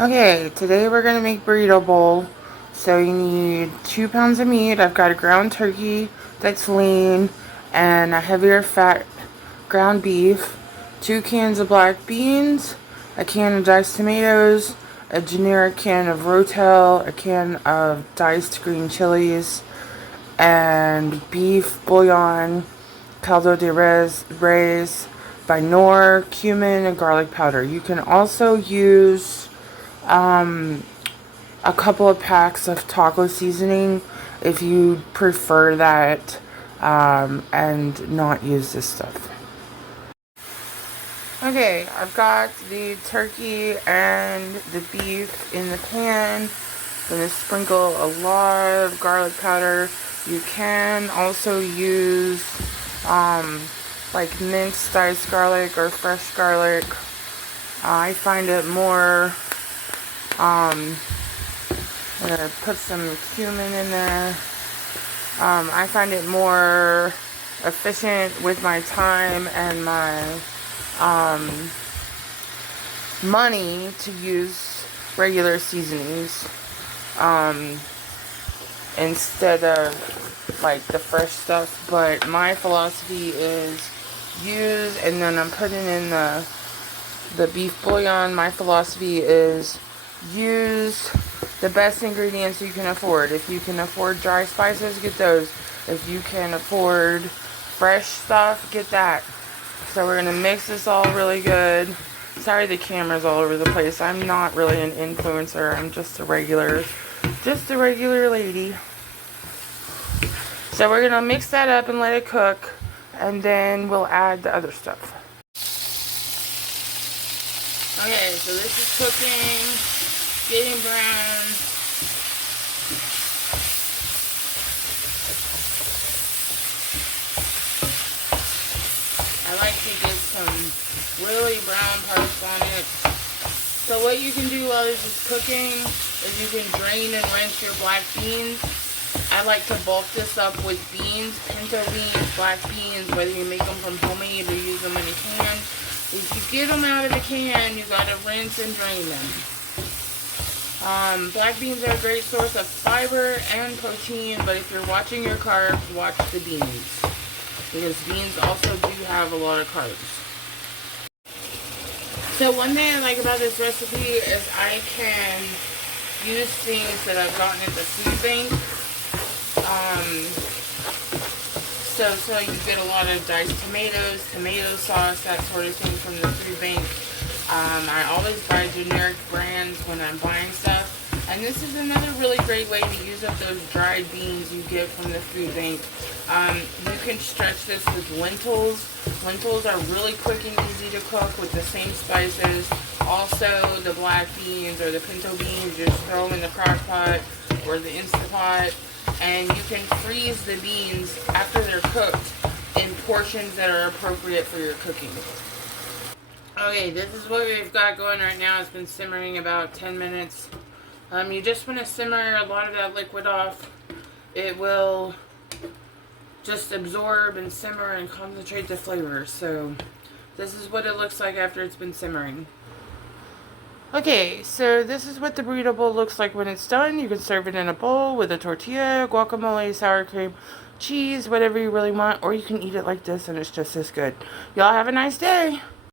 Okay, today we're going to make burrito bowl. So you need 2 pounds of meat. I've got a ground turkey that's lean and a heavier fat ground beef, 2 cans of black beans, a can of diced tomatoes, a generic can of Rotel, a can of diced green chilies, and beef bouillon, caldo de res by Knorr, cumin, and garlic powder. You can also use a couple of packs of taco seasoning if you prefer that, and not use this stuff. Okay, I've got the turkey and the beef in the pan. I'm going to sprinkle a lot of garlic powder. You can also use like minced diced garlic or fresh garlic. I find it more, I'm going to put some cumin in there. I find it more efficient with my time and my money to use regular seasonings instead of like the fresh stuff. But my philosophy is use, and then I'm putting in the beef bouillon. My philosophy is use the best ingredients you can afford. If you can afford dry spices, get those. If you can afford fresh stuff, get that. So we're going to mix this all really good. Sorry the camera's all over the place. I'm not really an influencer. I'm just a regular lady. So we're going to mix that up and let it cook. And then we'll add the other stuff. Okay, so this is cooking, getting brown. I like to get some really brown parts on it. So what you can do while this is cooking is you can drain and rinse your black beans. I like to bulk this up with beans, pinto beans, black beans, whether you make them from homemade or use them in a can. If you get them out of the can, you gotta rinse and drain them. Black beans are a great source of fiber and protein, but if you're watching your carbs, watch the beans, because beans also do have a lot of carbs. So one thing I like about this recipe is I can use things that I've gotten at the food bank. So you get a lot of diced tomatoes, tomato sauce, that sort of thing from the food bank. I always buy generic brands when I'm buying stuff. And this is another really great way to use up those dried beans you get from the food bank. You can stretch this with lentils. Lentils are really quick and easy to cook with the same spices. Also, the black beans or the pinto beans, just throw them in the crock pot or the Instant Pot. And you can freeze the beans after they're cooked in portions that are appropriate for your cooking. Okay, this is what we've got going right now. It's been simmering about 10 minutes. You just want to simmer a lot of that liquid off. It will just absorb and simmer and concentrate the flavor. So this is what it looks like after it's been simmering. Okay, so this is what the burrito bowl looks like when it's done. You can serve it in a bowl with a tortilla, guacamole, sour cream, cheese, whatever you really want. Or you can eat it like this and it's just as good. Y'all have a nice day.